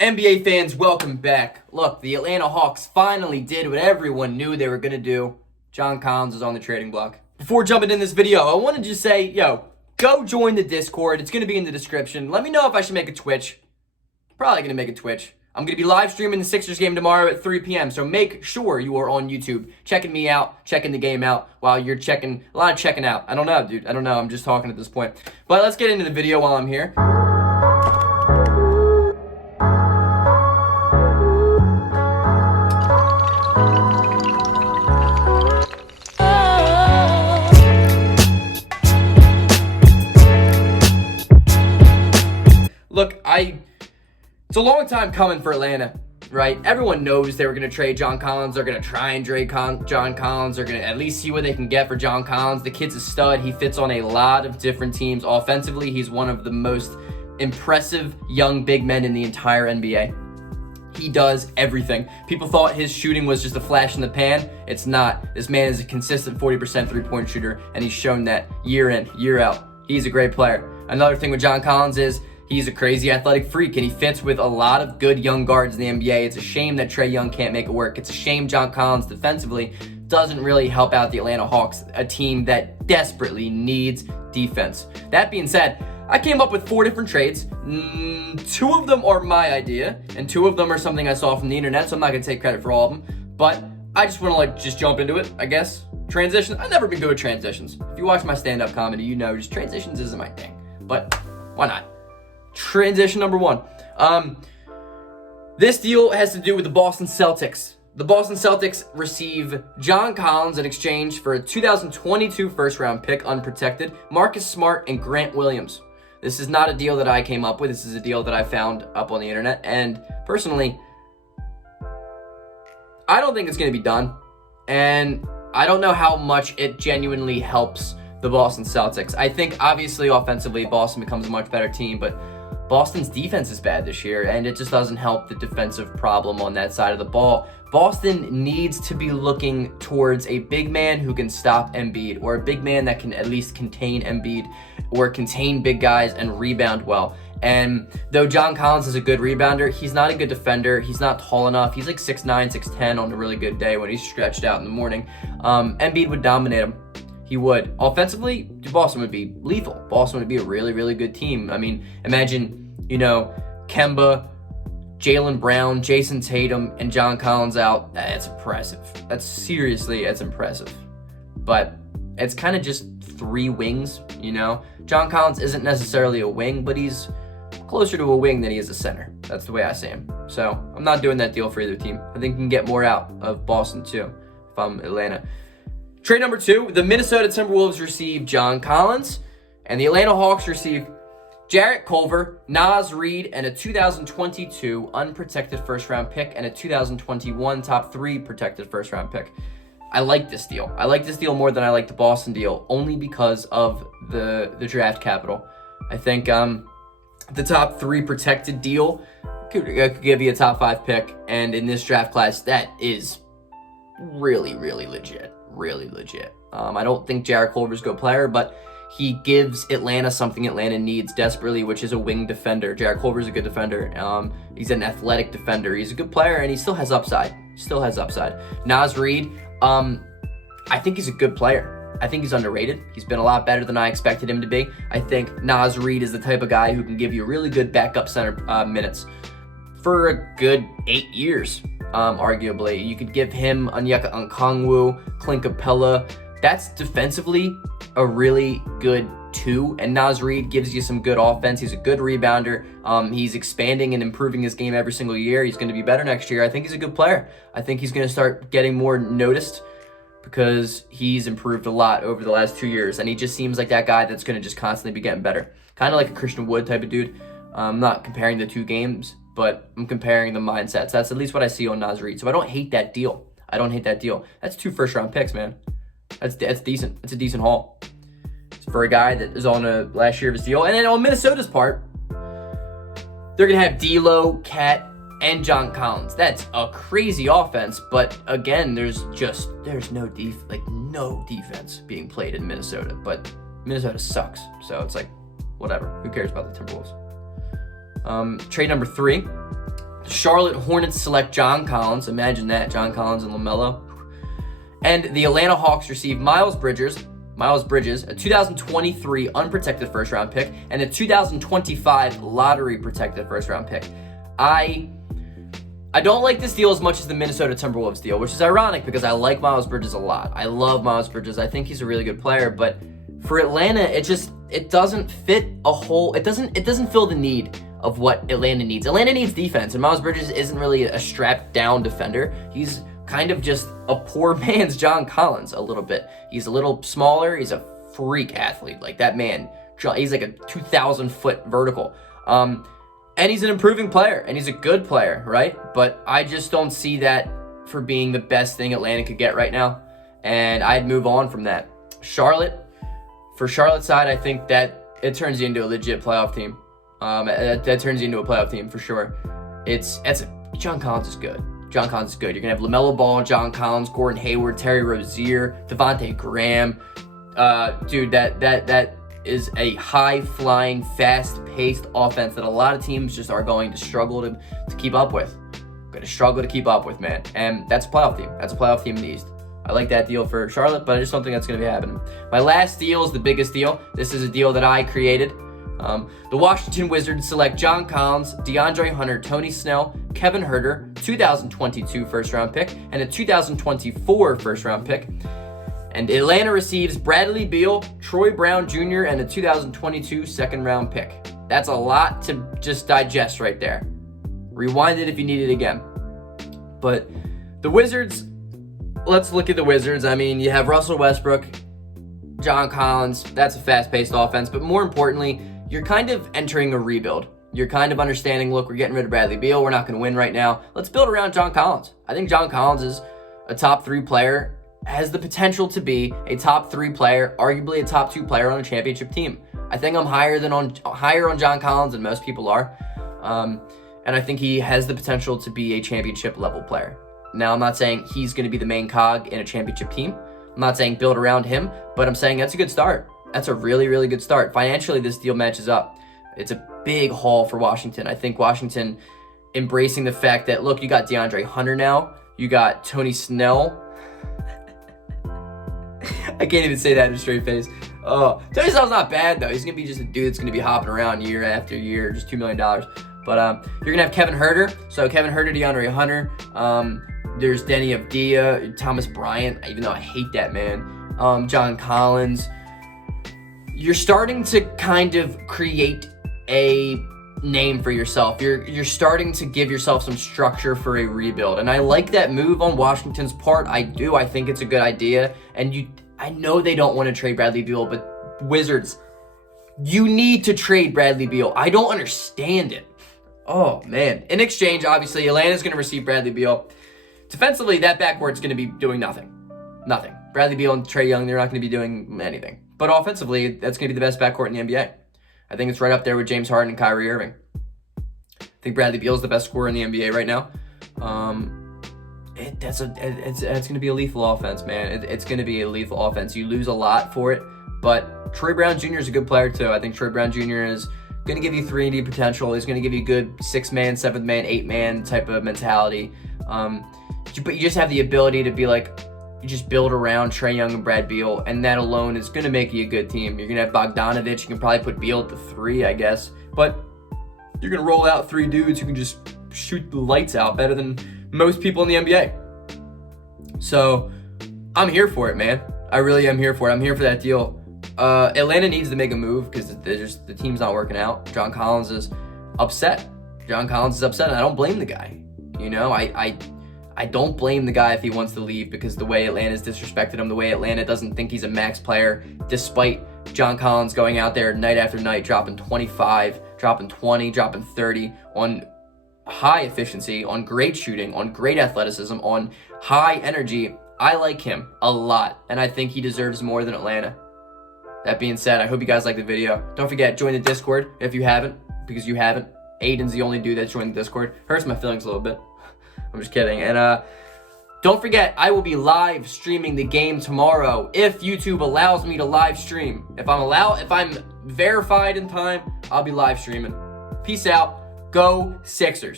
NBA fans, welcome back. Look, the Atlanta Hawks finally did what everyone knew they were going to do. John Collins is on the trading block. Before jumping in this video, I wanted to say, go join the Discord. It's going to be in the description. Let me know if I should make a Twitch. Probably going to make a Twitch. I'm going to be live streaming the Sixers game tomorrow at 3 p.m., so make sure you are on YouTube, checking me out, checking the game out while you're checking, a lot of checking out. I don't know, dude. I don't know. I'm just talking at this point. But let's get into the video while I'm here. Look, it's a long time coming for Atlanta, right? Everyone knows they were going to trade John Collins. They're going to try and trade John Collins. They're going to at least see what they can get for John Collins. The kid's a stud. He fits on a lot of different teams. Offensively, he's one of the most impressive young big men in the entire NBA. He does everything. People thought his shooting was just a flash in the pan. It's not. This man is a consistent 40% three-point shooter, and he's shown that year in, year out. He's a great player. Another thing with John Collins is he's a crazy athletic freak, and he fits with a lot of good young guards in the NBA. It's a shame that Trae Young can't make it work. It's a shame John Collins defensively doesn't really help out the Atlanta Hawks, a team that desperately needs defense. That being said, I came up with 4 different trades. 2 of them are my idea, and 2 of them are something I saw from the internet, so I'm not going to take credit for all of them. But I just want to just jump into it, I guess. Transitions. I've never been good at transitions. If you watch my stand-up comedy, you know just transitions isn't my thing. But why not? Transition number 1. This deal has to do with the Boston Celtics. The Boston Celtics receive John Collins in exchange for a 2022 first-round pick, unprotected, Marcus Smart, and Grant Williams. This is not a deal that I came up with. This is a deal that I found up on the internet. And personally, I don't think it's going to be done. And I don't know how much it genuinely helps the Boston Celtics. I think, obviously, offensively, Boston becomes a much better team, but Boston's defense is bad this year, and it just doesn't help the defensive problem on that side of the ball. Boston needs to be looking towards a big man who can stop Embiid, or a big man that can at least contain Embiid, or contain big guys and rebound well. And though John Collins is a good rebounder, he's not a good defender. He's not tall enough. He's like 6'9", 6'10" on a really good day when he's stretched out in the morning. Embiid would dominate him. He would. Offensively, Boston would be lethal. Boston would be a really, really good team. I mean, imagine, Kemba, Jaylen Brown, Jason Tatum, and John Collins out. That's impressive. It's impressive. But it's kind of just 3 wings, John Collins isn't necessarily a wing, but he's closer to a wing than he is a center. That's the way I see him. So I'm not doing that deal for either team. I think you can get more out of Boston too if I'm Atlanta. Trade number 2, the Minnesota Timberwolves receive John Collins, and the Atlanta Hawks receive Jarrett Culver, Naz Reid, and a 2022 unprotected first-round pick and a 2021 top 3 protected first-round pick. I like this deal. I like this deal more than I like the Boston deal, only because of the draft capital. I think the top 3 protected deal could give you a top 5 pick, and in this draft class, that is really, really legit. Really legit. I don't think Jarrett Culver's a good player, but he gives Atlanta something Atlanta needs desperately, which is a wing defender. Jarrett Culver's a good defender. He's an athletic defender. He's a good player, and he still has upside. Naz Reid, I think he's a good player. I think he's underrated. He's been a lot better than I expected him to be. I think Naz Reid is the type of guy who can give you really good backup center minutes for a good 8 years. Arguably, you could give him Onyeka Okongwu, Clint Capella. That's defensively a really good 2, and Naz Reid gives you some good offense. He's a good rebounder. He's expanding and improving his game every single year. He's going to be better next year. I think he's a good player. I think he's going to start getting more noticed because he's improved a lot over the last 2 years, and he just seems like that guy that's going to just constantly be getting better. Kind of like a Christian Wood type of dude. I'm not comparing the 2 games, but I'm comparing the mindsets. That's at least what I see on Naz Reid. So I don't hate that deal. That's 2 first-round picks, man. That's decent. It's a decent haul for a guy that is on a last year of his deal. And then on Minnesota's part, they're going to have D'Lo, Cat, and John Collins. That's a crazy offense, but again, there's no defense being played in Minnesota. But Minnesota sucks, so it's like, whatever. Who cares about the Timberwolves? Trade number 3. The Charlotte Hornets select John Collins. Imagine that, John Collins and LaMelo. And the Atlanta Hawks receive Miles Bridges, a 2023 unprotected first-round pick, and a 2025 lottery-protected first-round pick. I don't like this deal as much as the Minnesota Timberwolves deal, which is ironic because I like Miles Bridges a lot. I love Miles Bridges. I think he's a really good player, but for Atlanta, it doesn't fit a hole. It doesn't fill the need of what Atlanta needs. Atlanta needs defense, and Miles Bridges isn't really a strapped-down defender. He's kind of just a poor man's John Collins a little bit. He's a little smaller. He's a freak athlete. Like that man, he's like a 2,000-foot vertical. And he's an improving player, and he's a good player, right? But I just don't see that for being the best thing Atlanta could get right now, and I'd move on from that. For Charlotte's side, I think that it turns you into a legit playoff team. That turns you into a playoff team for sure. John Collins is good. John Collins is good. You're going to have LaMelo Ball, John Collins, Gordon Hayward, Terry Rozier, Devontae Graham. Dude, that is a high-flying, fast-paced offense that a lot of teams just are going to struggle to keep up with. Going to struggle to keep up with, man. And that's a playoff team. That's a playoff team in the East. I like that deal for Charlotte, but I just don't think that's going to be happening. My last deal is the biggest deal. This is a deal that I created. The Washington Wizards select John Collins, DeAndre Hunter, Tony Snell, Kevin Huerter, 2022 first-round pick, and a 2024 first-round pick. And Atlanta receives Bradley Beal, Troy Brown Jr., and a 2022 second-round pick. That's a lot to just digest right there. Rewind it if you need it again. But the Wizards, let's look at the Wizards. I mean, you have Russell Westbrook, John Collins. That's a fast-paced offense. But more importantly, you're kind of entering a rebuild. You're kind of understanding, look, we're getting rid of Bradley Beal. We're not going to win right now. Let's build around John Collins. I think John Collins is a top 3 player, has the potential to be a top 3 player, arguably a top 2 player on a championship team. I think I'm higher on John Collins than most people are. And I think he has the potential to be a championship level player. Now, I'm not saying he's going to be the main cog in a championship team. I'm not saying build around him, but I'm saying that's a good start. That's a really, really good start. Financially, this deal matches up. It's a big haul for Washington. I think Washington embracing the fact that, look, you got DeAndre Hunter now. You got Tony Snell. I can't even say that in a straight face. Tony Snell's not bad, though. He's going to be just a dude that's going to be hopping around year after year, just $2 million. But you're going to have Kevin Huerter. So Kevin Huerter, DeAndre Hunter. There's Denny Avdia, Thomas Bryant, even though I hate that man. John Collins. You're starting to kind of create a name for yourself. You're starting to give yourself some structure for a rebuild. And I like that move on Washington's part. I do. I think it's a good idea. And I know they don't want to trade Bradley Beal, but Wizards, you need to trade Bradley Beal. I don't understand it. Oh, man. In exchange, obviously, Atlanta's going to receive Bradley Beal. Defensively, that backcourt's going to be doing nothing. Nothing. Bradley Beal and Trae Young, they're not going to be doing anything. But offensively, that's going to be the best backcourt in the NBA. I think it's right up there with James Harden and Kyrie Irving. I think Bradley Beal is the best scorer in the NBA right now. It's going to be a lethal offense, man. It's going to be a lethal offense. You lose a lot for it, but Troy Brown Jr. is a good player too. I think Troy Brown Jr. is going to give you 3-and-D potential. He's going to give you good 6-man, 7-man, 8-man type of mentality. But you just have the ability to be like, you just build around Trae Young and Brad Beal, and that alone is going to make you a good team. You're going to have Bogdanovich. You can probably put Beal at the 3, I guess. But you're going to roll out 3 dudes who can just shoot the lights out better than most people in the NBA. So I'm here for it, man. I really am here for it. I'm here for that deal. Atlanta needs to make a move because the team's not working out. John Collins is upset. And I don't blame the guy. You know, I don't blame the guy if he wants to leave because the way Atlanta's disrespected him, the way Atlanta doesn't think he's a max player, despite John Collins going out there night after night, dropping 25, dropping 20, dropping 30 on high efficiency, on great shooting, on great athleticism, on high energy. I like him a lot, and I think he deserves more than Atlanta. That being said, I hope you guys like the video. Don't forget, join the Discord if you haven't, because you haven't. Aiden's the only dude that's joined the Discord. Hurts my feelings a little bit. I'm just kidding. And don't forget, I will be live streaming the game tomorrow if YouTube allows me to live stream. If I'm verified in time, I'll be live streaming. Peace out. Go Sixers.